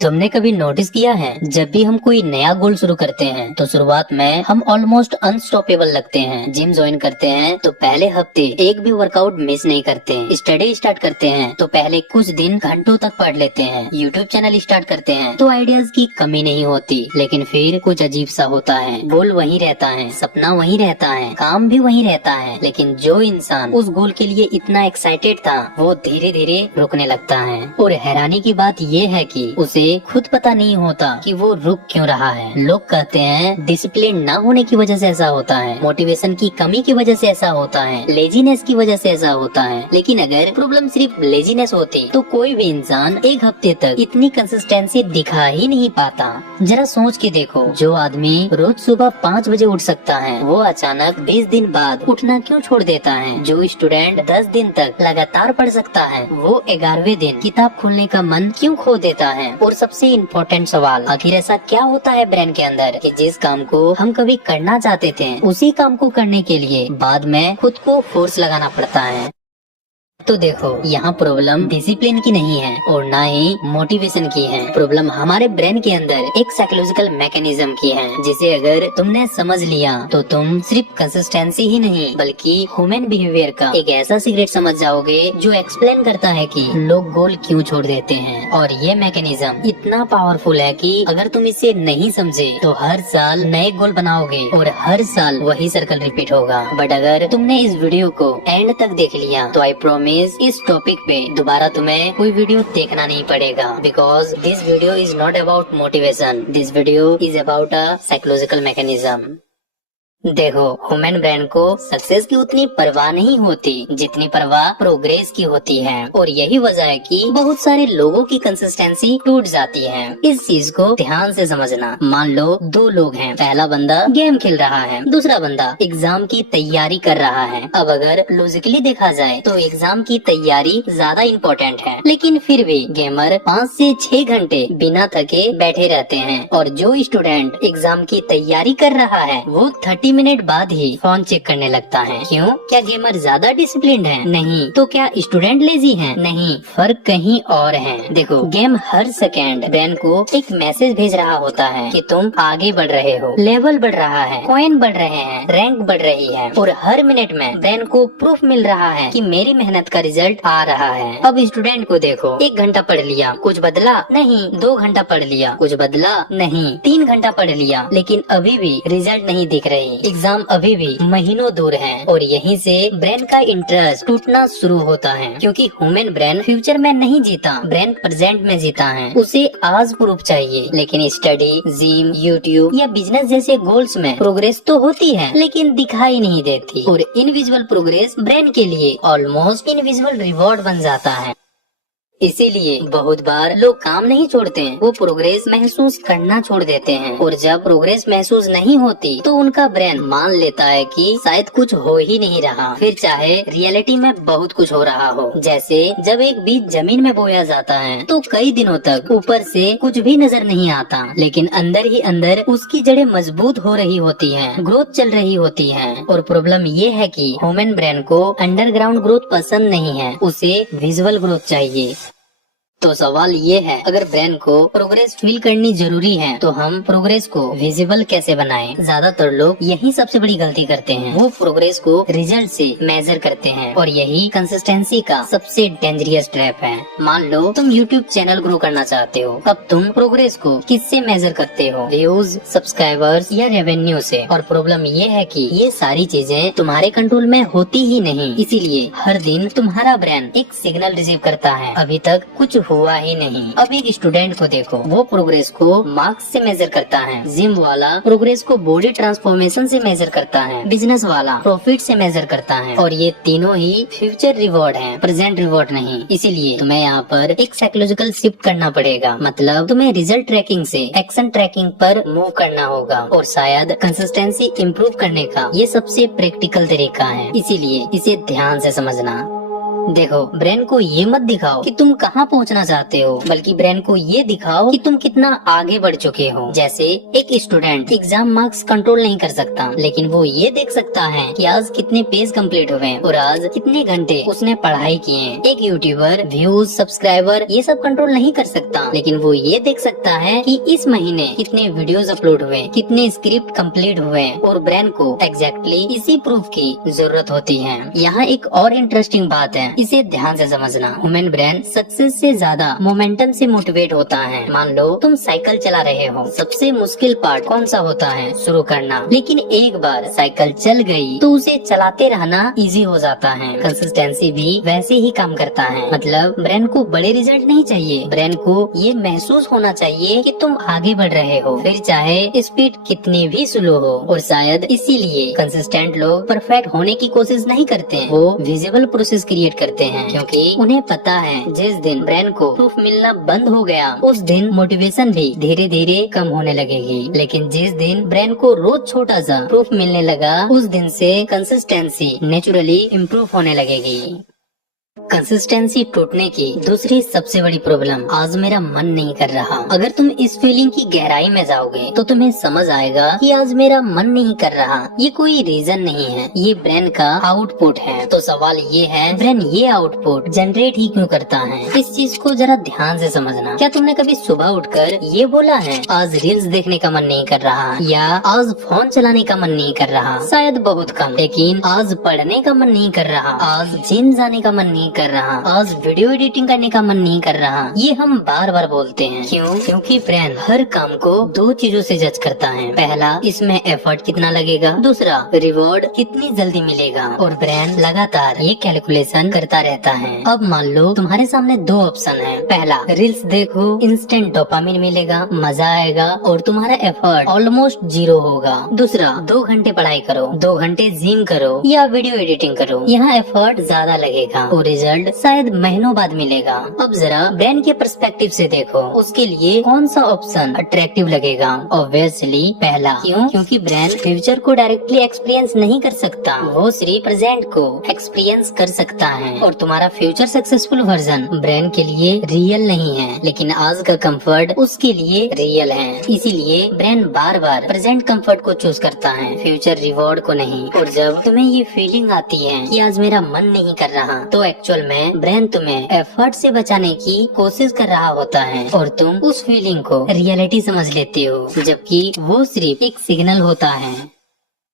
तुमने कभी नोटिस किया है, जब भी हम कोई नया गोल शुरू करते हैं तो शुरुआत में हम ऑलमोस्ट अनस्टॉपेबल लगते हैं। जिम ज्वाइन करते हैं तो पहले हफ्ते एक भी वर्कआउट मिस नहीं करते। स्टडी स्टार्ट करते हैं तो पहले कुछ दिन घंटों तक पढ़ लेते हैं। यूट्यूब चैनल स्टार्ट करते हैं तो आइडियाज की कमी नहीं होती, लेकिन फिर कुछ अजीब सा होता है। गोल वही रहता है, सपना वही रहता है, काम भी वही रहता है, लेकिन जो इंसान उस गोल के लिए इतना एक्साइटेड था वो धीरे धीरे रुकने लगता है। और हैरानी की बात ये है कि उसे खुद पता नहीं होता कि वो रुक क्यों रहा है। लोग कहते हैं डिसिप्लिन ना होने की वजह से ऐसा होता है, मोटिवेशन की कमी की वजह से ऐसा होता है, लेजीनेस की वजह से ऐसा होता है। लेकिन अगर प्रॉब्लम सिर्फ लेजीनेस होती तो कोई भी इंसान एक हफ्ते तक इतनी कंसिस्टेंसी दिखा ही नहीं पाता। जरा सोच के देखो, जो आदमी रोज सुबह 5 बजे उठ सकता है वो अचानक 20 दिन बाद उठना क्यों छोड़ देता है? जो स्टूडेंट 10 दिन तक लगातार पढ़ सकता है वो 11वें दिन किताब खोलने का मन क्यों खो देता है? और सबसे इम्पोर्टेंट सवाल, आखिर ऐसा क्या होता है ब्रेन के अंदर कि जिस काम को हम कभी करना चाहते थे उसी काम को करने के लिए बाद में खुद को फोर्स लगाना पड़ता है? तो देखो, यहाँ प्रॉब्लम डिसिप्लिन की नहीं है और ना ही मोटिवेशन की है। प्रॉब्लम हमारे ब्रेन के अंदर एक साइकोलॉजिकल मैकेनिज्म की है, जिसे अगर तुमने समझ लिया तो तुम सिर्फ कंसिस्टेंसी ही नहीं बल्कि ह्यूमन बिहेवियर का एक ऐसा सीक्रेट समझ जाओगे जो एक्सप्लेन करता है कि लोग गोल क्यों छोड़ देते हैं। और ये मैकेनिज्म इतना पावरफुल है कि अगर तुम इसे नहीं समझे तो हर साल नए गोल बनाओगे और हर साल वही सर्कल रिपीट होगा। बट अगर तुमने इस वीडियो को एंड तक देख लिया तो आई प्रॉमिस इस टॉपिक पे दोबारा तुम्हें कोई वीडियो देखना नहीं पड़ेगा, because this video is not about motivation, this video is about a psychological mechanism. देखो, ह्यूमन ब्रेन को सक्सेस की उतनी परवाह नहीं होती जितनी परवाह प्रोग्रेस की होती है, और यही वजह है कि बहुत सारे लोगों की कंसिस्टेंसी टूट जाती है। इस चीज को ध्यान से समझना। मान लो 2 लोग हैं, पहला बंदा गेम खेल रहा है, दूसरा बंदा एग्जाम की तैयारी कर रहा है। अब अगर लॉजिकली देखा जाए तो एग्जाम की तैयारी ज्यादा इम्पोर्टेंट है, लेकिन फिर भी गेमर 5 से 6 घंटे बिना थके बैठे रहते हैं, और जो स्टूडेंट एग्जाम की तैयारी कर रहा है वो 30 मिनट बाद ही फोन चेक करने लगता है। क्यों? क्या गेमर ज्यादा डिसिप्लिन्ड है? नहीं। तो क्या स्टूडेंट लेजी है? नहीं, फर्क कहीं और है। देखो, गेम हर सेकेंड ब्रेन को एक मैसेज भेज रहा होता है कि तुम आगे बढ़ रहे हो, लेवल बढ़ रहा है, कॉइन बढ़ रहे हैं, रैंक बढ़ रही है, और हर मिनट में ब्रेन को प्रूफ मिल रहा है कि मेरी मेहनत का रिजल्ट आ रहा है। अब स्टूडेंट को देखो, 1 घंटा पढ़ लिया, कुछ बदला नहीं, 2 घंटा पढ़ लिया, कुछ बदला नहीं, 3 घंटा पढ़ लिया, लेकिन अभी भी रिजल्ट नहीं दिख रही। एग्जाम अभी भी महीनों दूर है, और यहीं से ब्रेन का इंटरेस्ट टूटना शुरू होता है, क्योंकि ह्यूमन ब्रेन फ्यूचर में नहीं जीता, ब्रेन प्रेजेंट में जीता है। उसे आज प्रूफ चाहिए। लेकिन स्टडी, जिम, यूट्यूब या बिजनेस जैसे गोल्स में प्रोग्रेस तो होती है लेकिन दिखाई नहीं देती, और इनविजिबल प्रोग्रेस ब्रेन के लिए ऑलमोस्ट इनविजिबल रिवॉर्ड बन जाता है। इसीलिए बहुत बार लोग काम नहीं छोड़ते, वो प्रोग्रेस महसूस करना छोड़ देते हैं, और जब प्रोग्रेस महसूस नहीं होती तो उनका ब्रेन मान लेता है कि शायद कुछ हो ही नहीं रहा, फिर चाहे रियलिटी में बहुत कुछ हो रहा हो। जैसे जब एक बीज जमीन में बोया जाता है तो कई दिनों तक ऊपर से कुछ भी नजर नहीं आता, लेकिन अंदर ही अंदर उसकी जड़ें मजबूत हो रही होती हैं, ग्रोथ चल रही होती है। और प्रॉब्लम ये है कि ह्यूमन ब्रेन को अंडरग्राउंड ग्रोथ पसंद नहीं है, उसे विजुअल ग्रोथ चाहिए। तो सवाल ये है, अगर ब्रेन को प्रोग्रेस फील करनी जरूरी है तो हम प्रोग्रेस को विजिबल कैसे बनाएं? ज्यादातर लोग यही सबसे बड़ी गलती करते हैं, वो प्रोग्रेस को रिजल्ट से मेजर करते हैं, और यही कंसिस्टेंसी का सबसे डेंजरस ट्रैप है। मान लो तुम यूट्यूब चैनल ग्रो करना चाहते हो, अब तुम प्रोग्रेस को किससे मेजर करते हो? व्यूज, सब्सक्राइबर्स या रेवेन्यू से? और प्रॉब्लम ये है कि ये सारी चीजें तुम्हारे कंट्रोल में होती ही नहीं, इसीलिए हर दिन तुम्हारा ब्रेन एक सिग्नल रिसीव करता है, अभी तक कुछ हुआ ही नहीं। अब एक स्टूडेंट को देखो, वो प्रोग्रेस को मार्क्स से मेजर करता है, जिम वाला प्रोग्रेस को बॉडी ट्रांसफॉर्मेशन से मेजर करता है, बिजनेस वाला प्रॉफिट से मेजर करता है, और ये तीनों ही फ्यूचर रिवॉर्ड हैं, प्रेजेंट रिवॉर्ड नहीं। इसीलिए तुम्हें यहाँ पर एक साइकोलॉजिकल शिफ्ट करना पड़ेगा, मतलब तुम्हें रिजल्ट ट्रैकिंग से एक्शन ट्रैकिंग पर मूव करना होगा, और शायद कंसिस्टेंसी इम्प्रूव करने का ये सबसे प्रैक्टिकल तरीका है, इसीलिए इसे ध्यान से समझना। देखो, ब्रेन को ये मत दिखाओ कि तुम कहाँ पहुँचना चाहते हो, बल्कि ब्रेन को ये दिखाओ कि तुम कितना आगे बढ़ चुके हो। जैसे एक स्टूडेंट एग्जाम मार्क्स कंट्रोल नहीं कर सकता, लेकिन वो ये देख सकता है कि आज कितने पेज कंप्लीट हुए और आज कितने घंटे उसने पढ़ाई किए। एक यूट्यूबर व्यूज, सब्सक्राइबर ये सब कंट्रोल नहीं कर सकता, लेकिन वो ये देख सकता है कि इस महीने कितने वीडियोस अपलोड हुए, कितने स्क्रिप्ट कंप्लीट हुए, और ब्रेन को एग्जैक्टली इसी प्रूफ की जरूरत होती है। यहाँ एक और इंटरेस्टिंग बात है, इसे ध्यान से समझना। ह्यूमन ब्रेन सक्सेस से ज्यादा मोमेंटम से मोटिवेट होता है। मान लो तुम साइकिल चला रहे हो, सबसे मुश्किल पार्ट कौन सा होता है? शुरू करना। लेकिन एक बार साइकिल चल गई तो उसे चलाते रहना इजी हो जाता है। कंसिस्टेंसी भी वैसे ही काम करता है। मतलब ब्रेन को बड़े रिजल्ट नहीं चाहिए, ब्रेन को ये महसूस होना चाहिए कि तुम आगे बढ़ रहे हो, फिर चाहे स्पीड कितनी भी स्लो हो। और शायद इसीलिए कंसिस्टेंट लोग परफेक्ट होने की कोशिश नहीं करते, वो विजिबल प्रोसेस क्रिएट करते हैं, क्योंकि उन्हें पता है जिस दिन ब्रेन को प्रूफ मिलना बंद हो गया उस दिन मोटिवेशन भी धीरे धीरे कम होने लगेगी। लेकिन जिस दिन ब्रेन को रोज छोटा सा प्रूफ मिलने लगा उस दिन से कंसिस्टेंसी नेचुरली इम्प्रूव होने लगेगी। कंसिस्टेंसी टूटने की दूसरी सबसे बड़ी प्रॉब्लम, आज मेरा मन नहीं कर रहा। अगर तुम इस फीलिंग की गहराई में जाओगे तो तुम्हें समझ आएगा कि आज मेरा मन नहीं कर रहा ये कोई रीजन नहीं है, ये ब्रेन का आउटपुट है। तो सवाल ये है, ब्रेन ये आउटपुट जनरेट ही क्यों करता है? इस चीज को जरा ध्यान से समझना। क्या तुमने कभी सुबह उठकर ये बोला है आज रील्स देखने का मन नहीं कर रहा, या आज फोन चलाने का मन नहीं कर रहा? शायद बहुत कम। लेकिन आज पढ़ने का मन नहीं कर रहा, आज जिम जाने का मन नहीं कर रहा, आज वीडियो एडिटिंग करने का मन नहीं कर रहा, ये हम बार बार बोलते हैं। क्यों? क्योंकि ब्रेन हर काम को दो चीजों से जज करता है। पहला, इसमें एफर्ट कितना लगेगा, दूसरा रिवॉर्ड कितनी जल्दी मिलेगा। और ब्रेन लगातार ये कैलकुलेशन करता रहता है। अब मान लो तुम्हारे सामने दो ऑप्शन है। पहला, रील्स देखो, इंस्टेंट डोपामिन मिलेगा, मजा आएगा और तुम्हारा एफर्ट ऑलमोस्ट 0 होगा। दूसरा, 2 घंटे पढ़ाई करो, 2 घंटे जिम करो या वीडियो एडिटिंग करो, यहाँ एफर्ट ज्यादा लगेगा और रिजल्ट शायद महीनों बाद मिलेगा। अब जरा ब्रेन के पर्सपेक्टिव से देखो, उसके लिए कौन सा ऑप्शन अट्रैक्टिव लगेगा? ऑब्वियसली पहला। क्यों? क्योंकि ब्रेन फ्यूचर को डायरेक्टली एक्सपीरियंस नहीं कर सकता, वो सिर्फ प्रेजेंट को एक्सपीरियंस कर सकता है। और तुम्हारा फ्यूचर सक्सेसफुल वर्जन ब्रेन के लिए रियल नहीं है, लेकिन आज का कंफर्ट उसके लिए रियल है। इसीलिए ब्रेन बार बार प्रेजेंट कंफर्ट को चूज करता है, फ्यूचर रिवॉर्ड को नहीं। और जब तुम्हें ये फीलिंग आती है कि आज मेरा मन नहीं कर रहा, तो एक्चुअल में ब्रेन तुम्हें एफर्ट से बचाने की कोशिश कर रहा होता है और तुम उस फीलिंग को रियलिटी समझ लेते हो, जबकि वो सिर्फ एक सिग्नल होता है।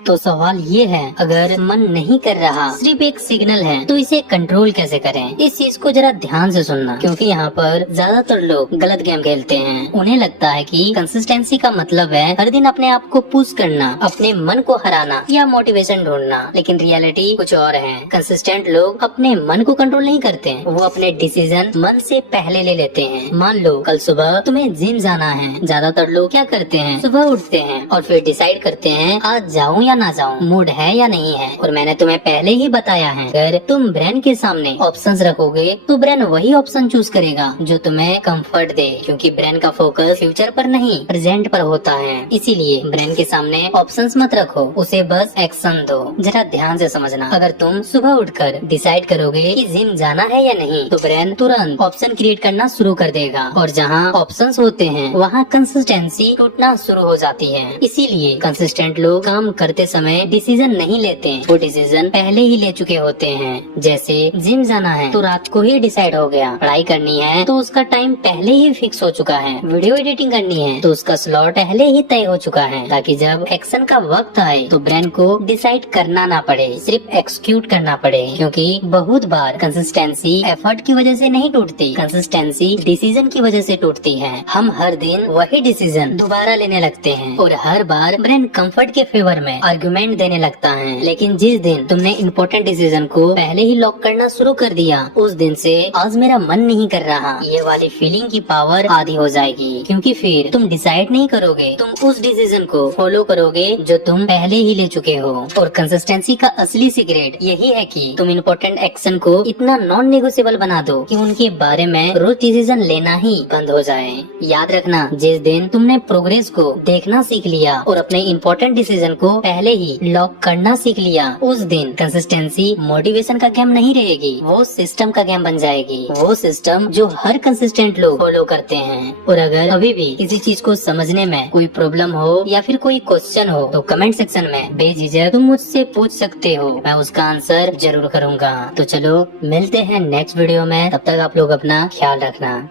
तो सवाल ये है, अगर मन नहीं कर रहा सिर्फ एक सिग्नल है तो इसे कंट्रोल कैसे करें? इस चीज को जरा ध्यान से सुनना, क्योंकि यहाँ पर ज्यादातर लोग गलत गेम खेलते हैं। उन्हें लगता है कि कंसिस्टेंसी का मतलब है हर दिन अपने आप को पुश करना, अपने मन को हराना या मोटिवेशन ढूंढना, लेकिन रियलिटी कुछ और है। कंसिस्टेंट लोग अपने मन को कंट्रोल नहीं करते, वो अपने डिसीजन मन से पहले ले लेते हैं। मान लो कल सुबह तुम्हें जिम जाना है, ज्यादातर लोग क्या करते हैं, सुबह उठते हैं और फिर डिसाइड करते हैं आज जाऊँ या ना जाऊं, मूड है या नहीं है। और मैंने तुम्हें पहले ही बताया है, अगर तुम ब्रेन के सामने ऑप्शंस रखोगे तो ब्रेन वही ऑप्शन चूज करेगा जो तुम्हें कंफर्ट दे, क्योंकि ब्रेन का फोकस फ्यूचर पर नहीं प्रेजेंट पर होता है। इसीलिए ब्रेन के सामने ऑप्शंस मत रखो, उसे बस एक्शन दो। जरा ध्यान से समझना, अगर तुम सुबह उठकर डिसाइड करोगे कि जिम जाना है या नहीं, तो ब्रेन तुरंत ऑप्शन क्रिएट करना शुरू कर देगा। और जहाँ ऑप्शंस होते हैं वहाँ कंसिस्टेंसी टूटना शुरू हो जाती है। इसीलिए कंसिस्टेंट लोग काम करते समय डिसीजन नहीं लेते, वो डिसीजन पहले ही ले चुके होते हैं। जैसे जिम जाना है तो रात को ही डिसाइड हो गया, पढ़ाई करनी है तो उसका टाइम पहले ही फिक्स हो चुका है, वीडियो एडिटिंग करनी है तो उसका स्लॉट पहले ही तय हो चुका है, ताकि जब एक्शन का वक्त आए तो ब्रेन को डिसाइड करना ना पड़े, सिर्फ एक्सिक्यूट करना पड़े। क्योंकि बहुत बार कंसिस्टेंसी एफर्ट की वजह से नहीं टूटती, कंसिस्टेंसी डिसीजन की वजह से टूटती है। हम हर दिन वही डिसीजन दोबारा लेने लगते हैं और हर बार ब्रेन कंफर्ट के फेवर में आर्गुमेंट देने लगता है। लेकिन जिस दिन तुमने इम्पोर्टेंट डिसीजन को पहले ही लॉक करना शुरू कर दिया, उस दिन से आज मेरा मन नहीं कर रहा ये वाली फीलिंग की पावर आधी हो जाएगी। क्योंकि फिर तुम डिसाइड नहीं करोगे, तुम उस डिसीजन को फॉलो करोगे जो तुम पहले ही ले चुके हो। और कंसिस्टेंसी का असली सीक्रेट यही है कि तुम इम्पोर्टेंट एक्शन को इतना नॉन नेगोशिएबल बना दो कि उनके बारे में रोज डिसीजन लेना ही बंद हो जाए। याद रखना, जिस दिन तुमने प्रोग्रेस को देखना सीख लिया और अपने इम्पोर्टेंट डिसीजन को पहले ही लॉक करना सीख लिया, उस दिन कंसिस्टेंसी मोटिवेशन का गेम नहीं रहेगी, वो सिस्टम का गेम बन जाएगी। वो सिस्टम जो हर कंसिस्टेंट लोग फॉलो करते हैं। और अगर अभी भी किसी चीज को समझने में कोई प्रॉब्लम हो या फिर कोई क्वेश्चन हो तो कमेंट सेक्शन में बेझिझक तुम मुझसे पूछ सकते हो, मैं उसका आंसर जरूर करूंगा। तो चलो मिलते हैं नेक्स्ट वीडियो में, तब तक आप लोग अपना ख्याल रखना।